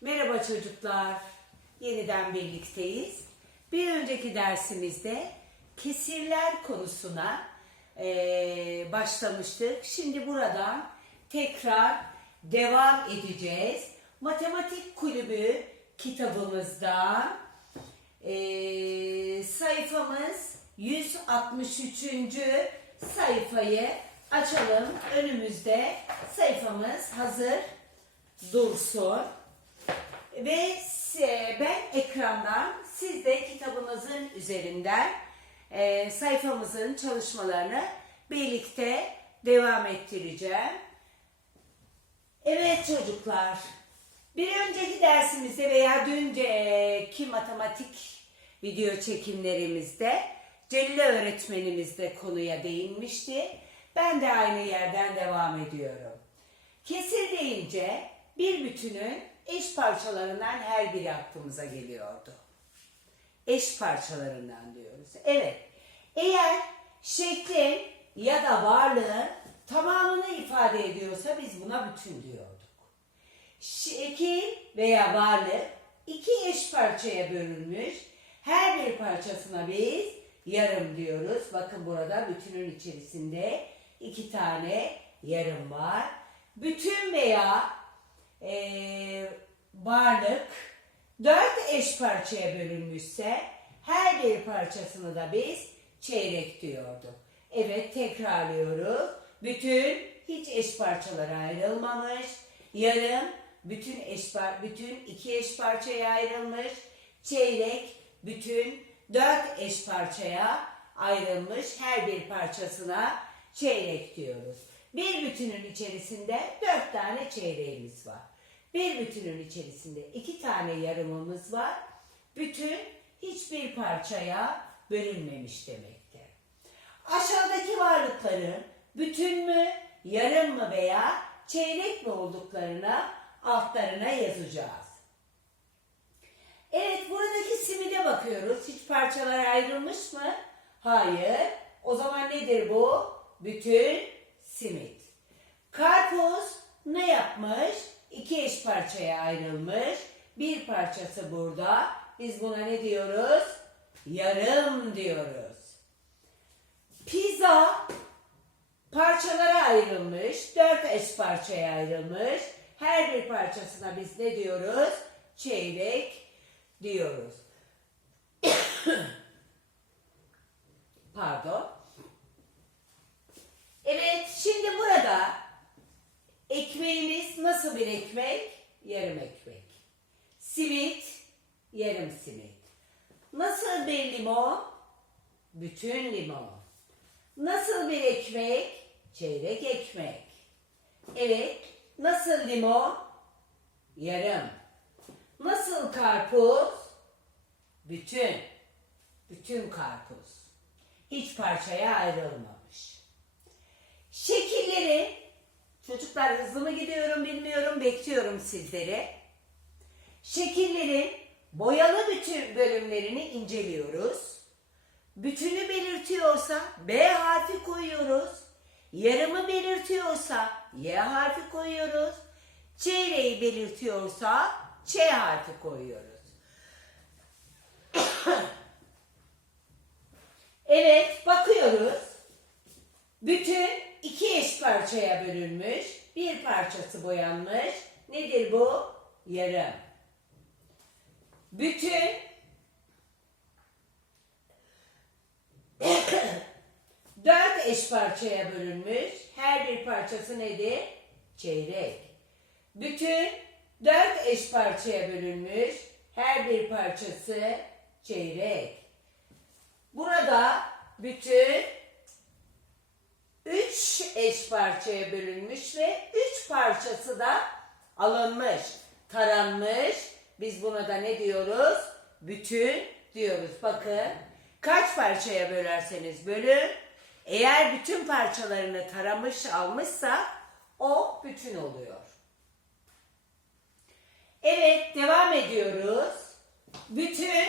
Merhaba çocuklar. Yeniden birlikteyiz. Bir önceki dersimizde kesirler konusuna eee, başlamıştık. Şimdi buradan tekrar devam edeceğiz. Matematik Kulübü kitabımızdan eee, sayfamız 163. sayfayı açalım. Önümüzde sayfamız hazır dursun. Ve ben ekrandan siz de kitabınızın üzerinden e, sayfamızın çalışmalarını birlikte devam ettireceğim. Evet çocuklar, bir önceki dersimizde veya dünkü matematik video çekimlerimizde Celile öğretmenimiz de konuya değinmişti. Ben de aynı yerden devam ediyorum. Kesir deyince bir bütünün eş parçalarından her biri aklımıza geliyordu. Eş parçalarından diyoruz. Evet. Eğer şeklin ya da varlığın tamamını ifade ediyorsa biz buna bütün diyorduk. Şekil veya varlık iki eş parçaya bölünmüş. Her bir parçasına biz yarım diyoruz. Bakın burada bütünün içerisinde iki tane yarım var. Bütün veya eee, varlık dört eş parçaya bölünmüşse her bir parçasını da biz çeyrek diyorduk. Evet tekrarlıyoruz. Bütün hiç eş parçalara ayrılmamış. Yarım bütün eş par bütün iki eş parçaya ayrılmış. Çeyrek bütün dört eş parçaya ayrılmış. Her bir parçasına çeyrek diyoruz. Bir bütünün içerisinde dört tane çeyreğimiz var. Bir bütünün içerisinde iki tane yarımımız var. Bütün hiçbir parçaya bölünmemiş demektir. Aşağıdaki varlıkların bütün mü, yarım mı veya çeyrek mi olduklarına altlarına yazacağız. Evet buradaki simide bakıyoruz. Hiç parçalar ayrılmış mı? Hayır. O zaman nedir bu? Bütün simit. Karpuz ne yapmış? İki eş parçaya ayrılmış. Bir parçası burada. Biz buna ne diyoruz? Yarım diyoruz. Pizza parçalara ayrılmış. Dört eş parçaya ayrılmış. Her bir parçasına biz ne diyoruz? Çeyrek diyoruz. Pardon. Evet, şimdi burada ekmeğimiz nasıl bir ekmek? Yarım ekmek. Simit, yarım simit. Nasıl bir limon? Bütün limon. Nasıl bir ekmek? Çeyrek ekmek. Evet, nasıl limon? Yarım. Nasıl karpuz? Bütün. Bütün karpuz. Hiç parçaya ayrılmamış. Şekilleri, çocuklar hızlı mı gidiyorum bilmiyorum, bekliyorum sizleri. Şekillerin boyalı bütün bölümlerini inceliyoruz. Bütünü belirtiyorsa B harfi koyuyoruz. Yarımı belirtiyorsa Y harfi koyuyoruz. Çeyreği belirtiyorsa Ç harfi koyuyoruz. evet bakıyoruz. Bütün iki eş parçaya bölünmüş. Bir parçası boyanmış. Nedir bu? Yarım. Bütün dört eş parçaya bölünmüş. Her bir parçası nedir? Çeyrek. Bütün dört eş parçaya bölünmüş. Her bir parçası çeyrek. Burada bütün üç eş parçaya bölünmüş ve üç parçası da alınmış, taranmış. Biz buna da ne diyoruz? Bütün diyoruz. Bakın kaç parçaya bölerseniz bölün. Eğer bütün parçalarını taramış almışsa o bütün oluyor. Evet devam ediyoruz. Bütün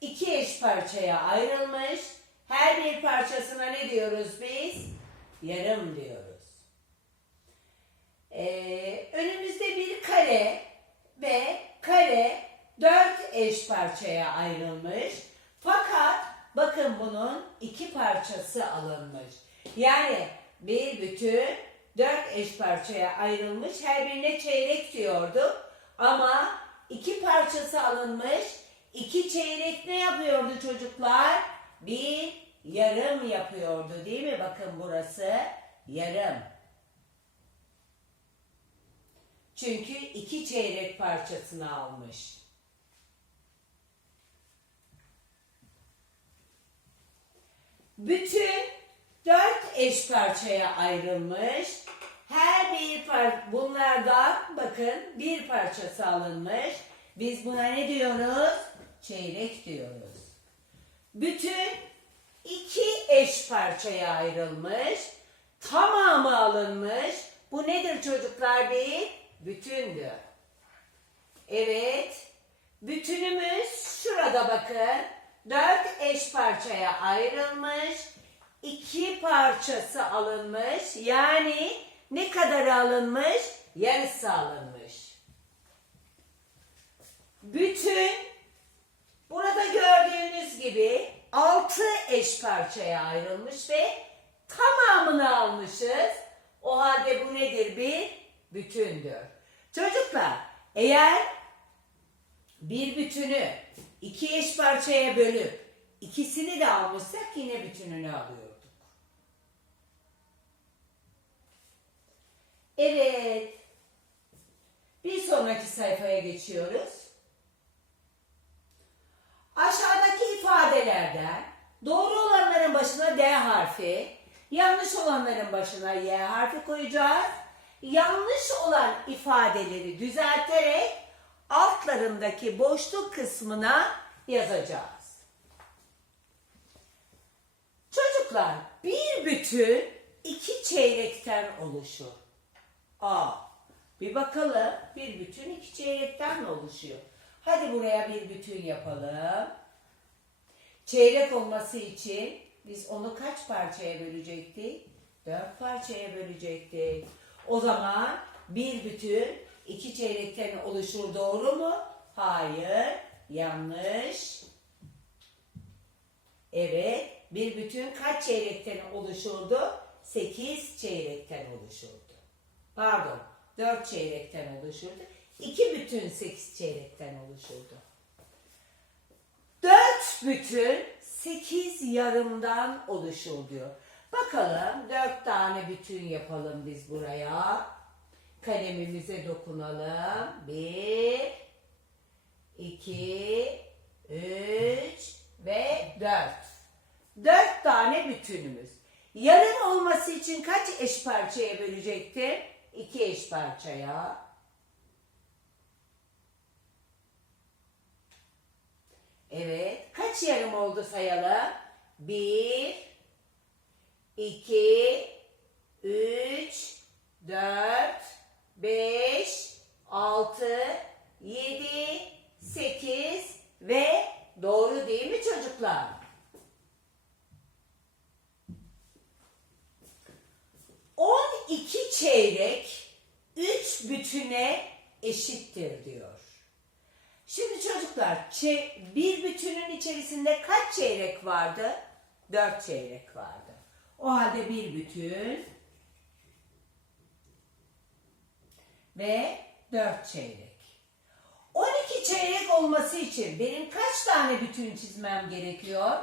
iki eş parçaya ayrılmış. Her bir parçasına ne diyoruz biz? Yarım diyoruz. Ee, önümüzde bir kare ve kare dört eş parçaya ayrılmış. Fakat bakın bunun iki parçası alınmış. Yani bir bütün dört eş parçaya ayrılmış. Her birine çeyrek diyorduk. Ama iki parçası alınmış. İki çeyrek ne yapıyordu çocuklar? Bir yarım yapıyordu değil mi? Bakın burası yarım. Çünkü iki çeyrek parçasını almış. Bütün dört eş parçaya ayrılmış. Her bir par bunlardan bakın bir parçası alınmış. Biz buna ne diyoruz? Çeyrek diyoruz. Bütün iki eş parçaya ayrılmış. Tamamı alınmış. Bu nedir çocuklar bir? Bütündür. Evet. Bütünümüz şurada bakın. Dört eş parçaya ayrılmış. iki parçası alınmış. Yani ne kadar alınmış? Yarısı alınmış. Bütün burada gördüğünüz gibi eş parçaya ayrılmış ve tamamını almışız. O halde bu nedir? Bir bütündür. Çocuklar eğer bir bütünü iki eş parçaya bölüp ikisini de almışsak yine bütününü alıyorduk. Evet. Bir sonraki sayfaya geçiyoruz. Aşağıdaki ifadelerden doğru olanların başına D harfi, yanlış olanların başına Y harfi koyacağız. Yanlış olan ifadeleri düzelterek altlarındaki boşluk kısmına yazacağız. Çocuklar bir bütün iki çeyrekten oluşur. A. Bir bakalım bir bütün iki çeyrekten mi oluşuyor? Hadi buraya bir bütün yapalım. Çeyrek olması için biz onu kaç parçaya bölecektik? Dört parçaya bölecektik. O zaman bir bütün iki çeyrekten oluşur doğru mu? Hayır. Yanlış. Evet. Bir bütün kaç çeyrekten oluşurdu? Sekiz çeyrekten oluşurdu. Pardon. Dört çeyrekten oluşurdu. İki bütün sekiz çeyrekten oluşurdu. Dört bütün sekiz yarımdan oluşur. Bakalım dört tane bütün yapalım biz buraya. Kalemimize dokunalım. Bir, iki, üç ve dört. Dört tane bütünümüz. Yarım olması için kaç eş parçaya bölecektim? İki eş parçaya. Evet. Kaç yarım oldu sayalım? Bir, iki, üç, dört, beş, altı, yedi, sekiz ve doğru değil mi çocuklar? On iki çeyrek üç bütüne eşittir diyor. Şimdi çocuklar bir içerisinde kaç çeyrek vardı? Dört çeyrek vardı. O halde bir bütün ve dört çeyrek. 12 çeyrek olması için benim kaç tane bütün çizmem gerekiyor?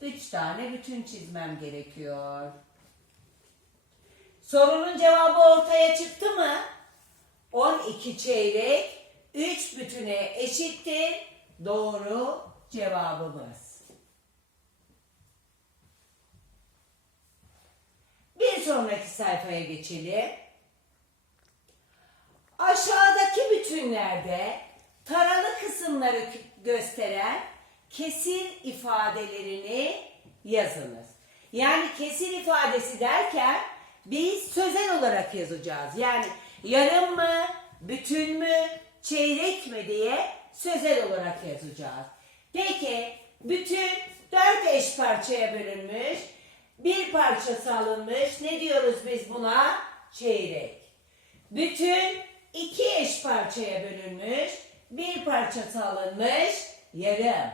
3 tane bütün çizmem gerekiyor. Sorunun cevabı ortaya çıktı mı? 12 çeyrek 3 bütüne eşittir. Doğru cevabımız. Bir sonraki sayfaya geçelim. Aşağıdaki bütünlerde taralı kısımları gösteren kesir ifadelerini yazınız. Yani kesir ifadesi derken biz sözel olarak yazacağız. Yani yarım mı, bütün mü, çeyrek mi diye sözel olarak yazacağız. Peki bütün dört eş parçaya bölünmüş. Bir parçası alınmış. Ne diyoruz biz buna? Çeyrek. Bütün iki eş parçaya bölünmüş. bir parçası alınmış yarım.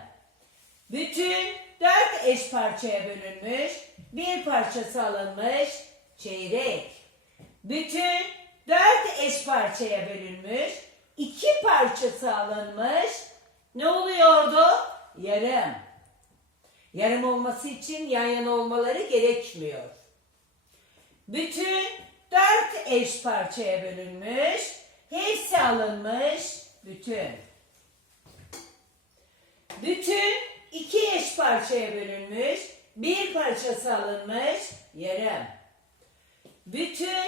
Bütün dört eş parçaya bölünmüş, bir parçası alınmış çeyrek. Bütün dört eş parçaya bölünmüş, iki parçası alınmış. Ne oluyordu? Yarım. Yarım olması için yan yana olmaları gerekmiyor. Bütün dört eş parçaya bölünmüş, hepsi alınmış, bütün. Bütün iki eş parçaya bölünmüş, bir parçası alınmış, yarım. Bütün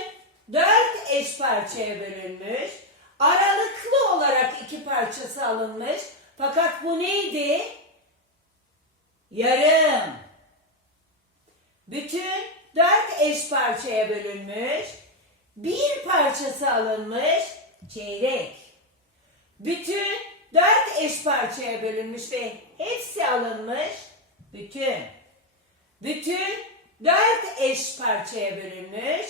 dört eş parçaya bölünmüş, aralıklı olarak iki parçası alınmış. Fakat bu neydi? Yarım. Bütün dört eş parçaya bölünmüş, bir parçası alınmış, çeyrek. Bütün dört eş parçaya bölünmüş ve hepsi alınmış, bütün. Bütün dört eş parçaya bölünmüş,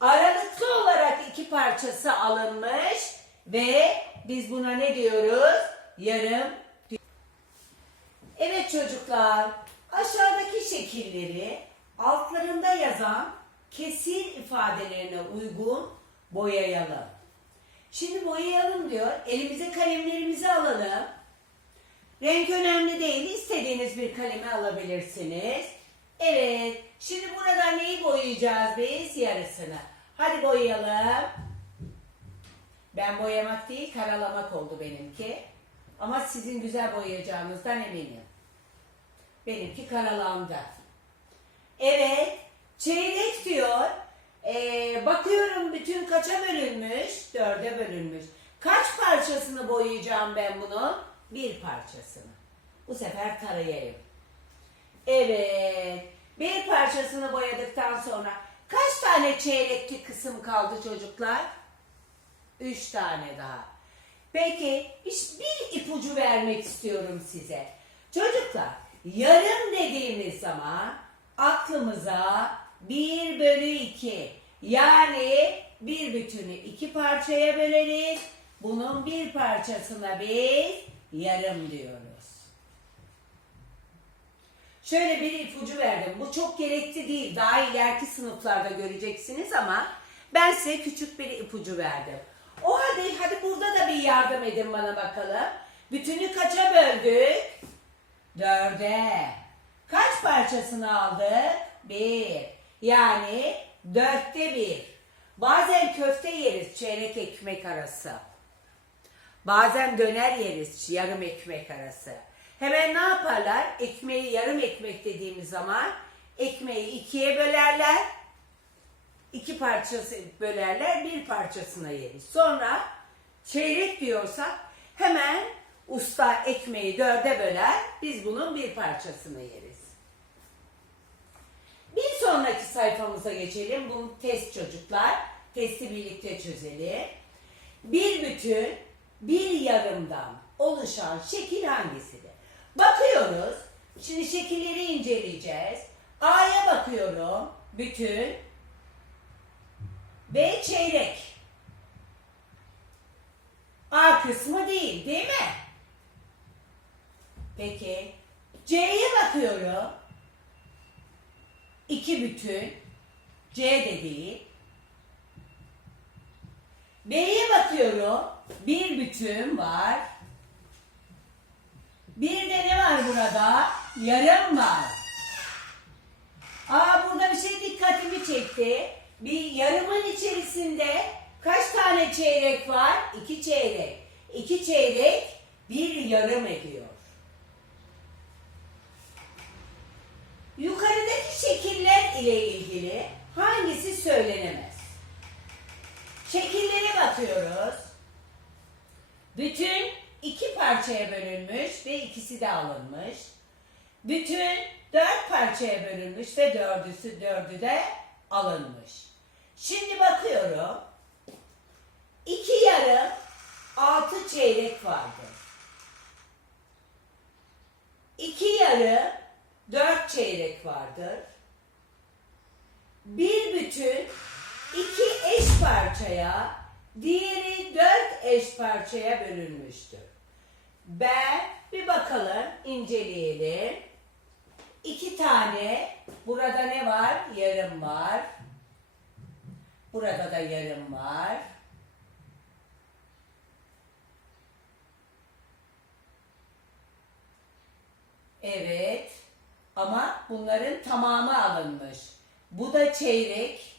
aralıklı olarak iki parçası alınmış ve biz buna ne diyoruz? Yarım. Evet çocuklar, aşağıdaki şekilleri altlarında yazan kesir ifadelerine uygun boyayalım. Şimdi boyayalım diyor. Elimize kalemlerimizi alalım. Renk önemli değil. İstediğiniz bir kalemi alabilirsiniz. Evet. Şimdi burada neyi boyayacağız biz? Yarısını. Hadi boyayalım. Ben boyamak değil, karalamak oldu benimki. Ama sizin güzel boyayacağınızdan eminim. Benimki karalandı. Evet. Çeyrek diyor. Ee, bakıyorum bütün kaça bölünmüş? Dörde bölünmüş. Kaç parçasını boyayacağım ben bunu? Bir parçasını. Bu sefer tarayayım. Evet. Bir parçasını boyadıktan sonra kaç tane çeyrekli kısım kaldı çocuklar? Üç tane daha. Peki bir ipucu vermek istiyorum size. Çocuklar yarım dediğimiz zaman aklımıza 1 bölü 2 yani bir bütünü iki parçaya böleriz. Bunun bir parçasına biz yarım diyoruz. Şöyle bir ipucu verdim. Bu çok gerekli değil. Daha ileriki sınıflarda göreceksiniz ama ben size küçük bir ipucu verdim. O halde hadi burada da bir yardım edin bana bakalım. Bütünü kaça böldük? Dörde. Kaç parçasını aldık? Bir. Yani dörtte bir. Bazen köfte yeriz çeyrek ekmek arası. Bazen döner yeriz yarım ekmek arası. Hemen ne yaparlar? Ekmeği yarım ekmek dediğimiz zaman ekmeği ikiye bölerler. İki parçası bölerler, bir parçasına yeriz. Sonra çeyrek diyorsak hemen usta ekmeği dörde böler, biz bunun bir parçasını yeriz. Bir sonraki sayfamıza geçelim. Bu test çocuklar. Testi birlikte çözelim. Bir bütün, bir yarımdan oluşan şekil hangisidir? Bakıyoruz. Şimdi şekilleri inceleyeceğiz. A'ya bakıyorum. Bütün ve çeyrek. A kısmı değil, değil mi? Peki. C'ye bakıyorum. İki bütün. C de değil. B'ye bakıyorum. Bir bütün var. Bir de ne var burada? Yarım var. Aa burada bir şey dikkatimi çekti. Bir yarımın içerisinde kaç tane çeyrek var? İki çeyrek. İki çeyrek bir yarım ediyor. Yukarıdaki şekiller ile ilgili hangisi söylenemez? Şekillere bakıyoruz. Bütün iki parçaya bölünmüş ve ikisi de alınmış. Bütün dört parçaya bölünmüş ve dördüsü dördü de alınmış. Şimdi bakıyorum. İki yarım altı çeyrek vardır. İki yarım dört çeyrek vardır. Bir bütün iki eş parçaya, diğeri dört eş parçaya bölünmüştür. ben bir bakalım, inceleyelim. İki tane, burada ne var? Yarım var. Burada da yarım var. Evet. Ama bunların tamamı alınmış. Bu da çeyrek,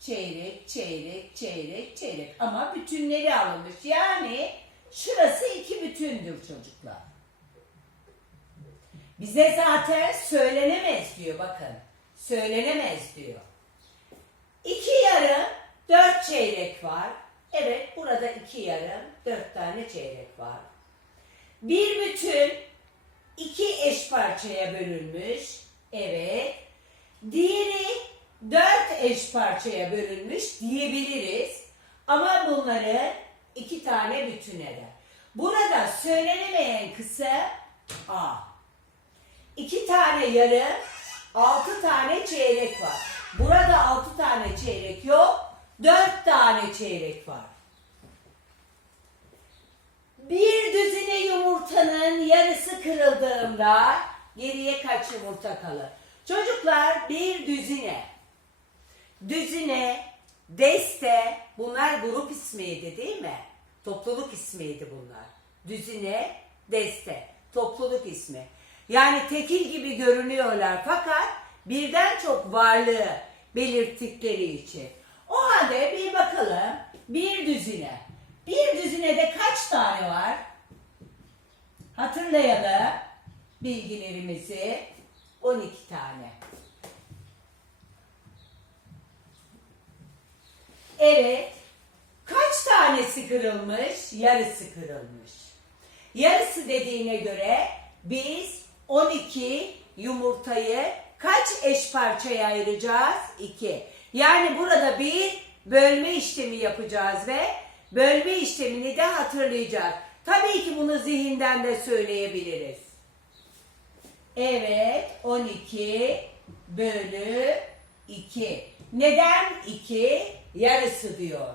çeyrek, çeyrek, çeyrek, çeyrek. Ama bütünleri alınmış. Yani şurası iki bütündür çocuklar. Bize zaten söylenemez diyor bakın. Söylenemez diyor. İki yarım, dört çeyrek var. Evet burada iki yarım, dört tane çeyrek var. Bir bütün iki eş parçaya bölünmüş. Evet. Diğeri dört eş parçaya bölünmüş diyebiliriz. Ama bunları iki tane bütün eder. Burada söylenemeyen kısım A. İki tane yarım, altı tane çeyrek var. Burada altı tane çeyrek yok, dört tane çeyrek var. Bir düzine yumurtanın yarısı kırıldığında geriye kaç yumurta kalır? Çocuklar bir düzine, düzine, deste bunlar grup ismiydi değil mi? Topluluk ismiydi bunlar. Düzine, deste, topluluk ismi. Yani tekil gibi görünüyorlar fakat birden çok varlığı belirttikleri için. O halde bir bakalım bir düzine. Bir düzinede kaç tane var? Hatırlayalım bilgilerimizi. 12 tane. Evet. Kaç tanesi kırılmış? Yarısı kırılmış. Yarısı dediğine göre biz 12 yumurtayı kaç eş parçaya ayıracağız? 2. Yani burada bir bölme işlemi yapacağız ve bölme işlemini de hatırlayacağız. Tabii ki bunu zihinden de söyleyebiliriz. Evet 12 bölü 2. Neden 2? Yarısı diyor.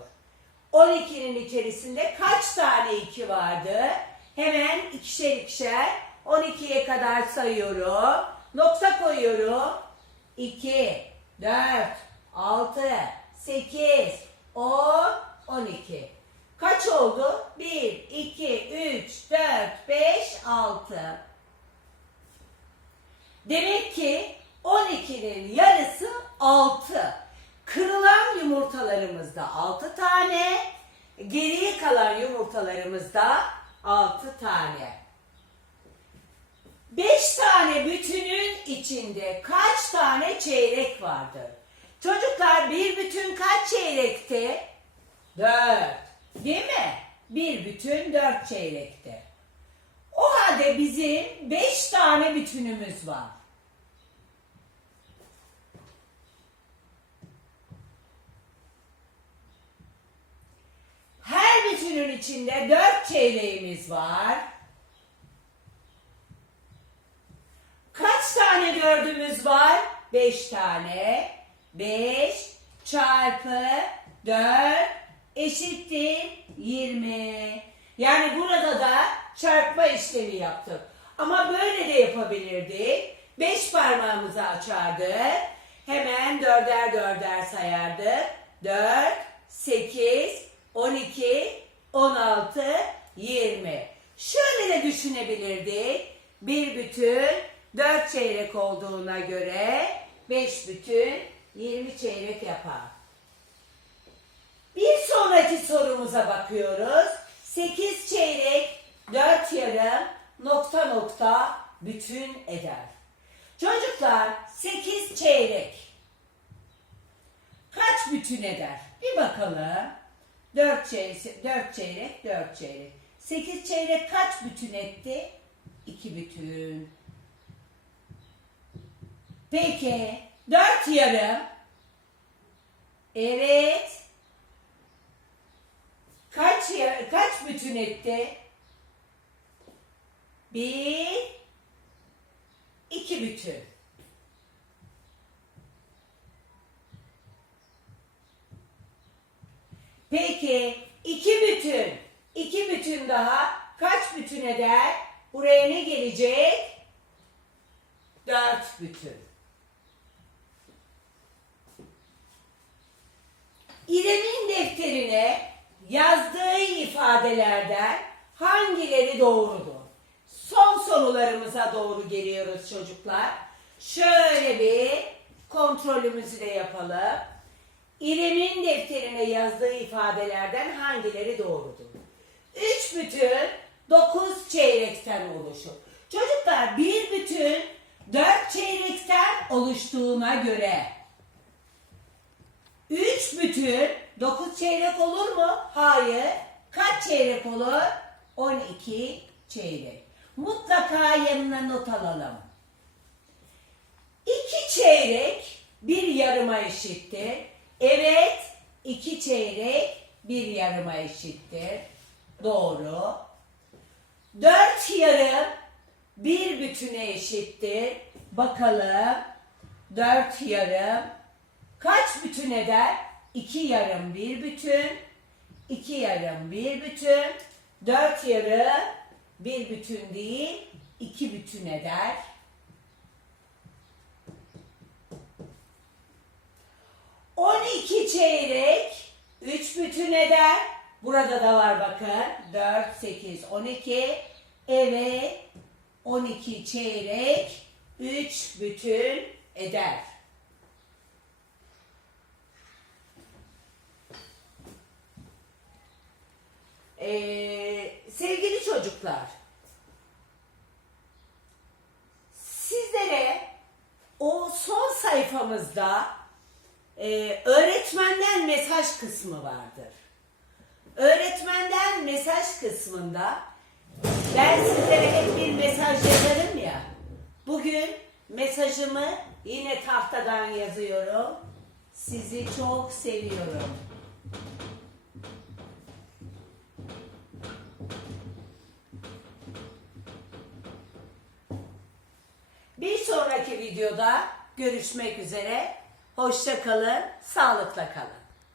12'nin içerisinde kaç tane 2 vardı? Hemen ikişer ikişer 12'ye kadar sayıyorum. Nokta koyuyorum. 2, 4, 6, 8, 10, 12. Kaç oldu? 1, 2, 3, 4, 5, 6. Demek ki 12'nin yarısı 6. Kırılan yumurtalarımızda 6 tane, geriye kalan yumurtalarımızda 6 tane. 5 tane bütünün içinde kaç tane çeyrek vardır? Çocuklar bir bütün kaç çeyrekti? 4. Değil mi? Bir bütün 4 çeyrekti. Halde bizim 5 tane bütünümüz var. Her bütünün içinde 4 çeyreğimiz var. Kaç tane dördümüz var? 5 tane. 5 çarpı 4 eşittir 20. Yani burada da çarpma işlemi yaptık. Ama böyle de yapabilirdik. 5 parmağımızı açardık. Hemen dörder dörder sayardık. 4, 8, 12, 16, 20. Şöyle de düşünebilirdik. Bir bütün 4 çeyrek olduğuna göre 5 bütün 20 çeyrek yapar. Bir sonraki sorumuza bakıyoruz. 8 çeyrek 4 yarım nokta nokta bütün eder. Çocuklar 8 çeyrek kaç bütün eder? Bir bakalım. 4 çeyrek, 4 çeyrek, 4 çeyrek. 8 çeyrek kaç bütün etti? 2 bütün. Peki 4 yarım. Evet. Kaç ya- kaç bütün etti? Bir, iki bütün. Peki iki bütün, iki bütün daha kaç bütün eder? Buraya ne gelecek? Dört bütün. İrem'in defterine yazdığı ifadelerden hangileri doğrudur? Son sorularımıza doğru geliyoruz çocuklar. Şöyle bir kontrolümüzü de yapalım. İrem'in defterine yazdığı ifadelerden hangileri doğrudur? Üç bütün dokuz çeyrekten oluşur. Çocuklar bir bütün dört çeyrekten oluştuğuna göre Üç bütün dokuz çeyrek olur mu? Hayır. Kaç çeyrek olur? 12 çeyrek. Mutlaka yanına not alalım. İki çeyrek bir yarıma eşittir. Evet, iki çeyrek bir yarıma eşittir. Doğru. Dört yarım bir bütüne eşittir. Bakalım. Dört yarım kaç bütün eder? İki yarım bir bütün. iki yarım bir bütün. Dört yarım bir bütün değil, iki bütün eder. On iki çeyrek üç bütün eder. Burada da var bakın. Dört, sekiz, on iki. Evet, on iki çeyrek üç bütün eder. Ee, sevgili çocuklar, sizlere o son sayfamızda e, öğretmenden mesaj kısmı vardır. Öğretmenden mesaj kısmında ben sizlere hep bir mesaj yazarım ya. Bugün mesajımı yine tahtadan yazıyorum. Sizi çok seviyorum. Bir sonraki videoda görüşmek üzere. Hoşça kalın, sağlıkla kalın.